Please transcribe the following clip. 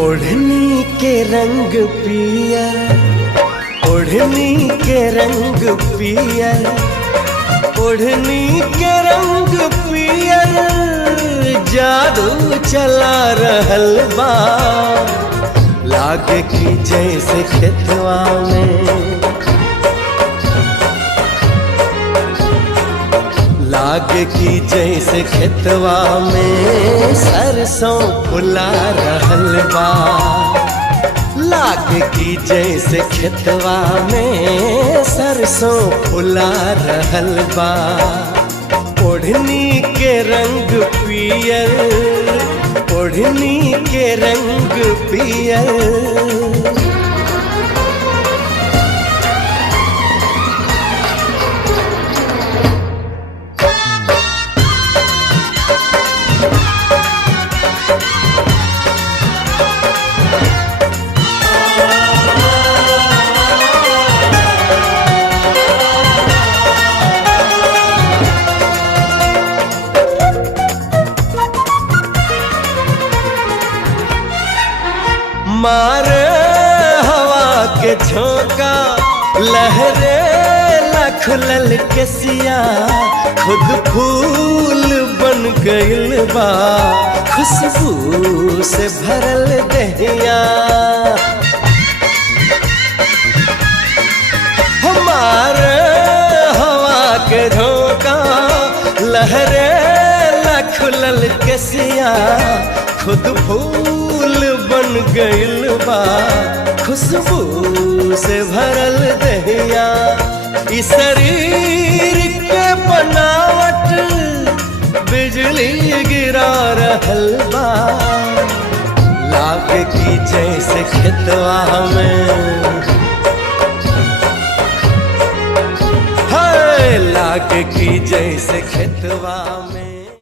ओढ़नी के रंग पियर, ओढ़नी के रंग पियर, ओढ़नी के रंग पियर, जादू चला रहल बा। लागे की जैसे खेतवा में, लागे की जैसे खेतवा में सरसों फुला रहल बा। लागे की जैसे खेतवा में सरसों फुला रहल बा। ओढ़नी के रंग पियर, ओढ़नी के रंग पियर। मारे हवा के झोंका, लहरे लखलल के सिया, खुद फूल बन गइल बा। खुशबू से भरल दहिया, हमारे हवा के झोंका, लहरे लखलल के सिया, खुद फूल बन गइल बा। खुशबू से भरल दहिया, इस शरीर के बनावट बिजली गिरा रहल बा। लागे की जैसे खेतवा में, हाय लागे की जैसे खेतवा में।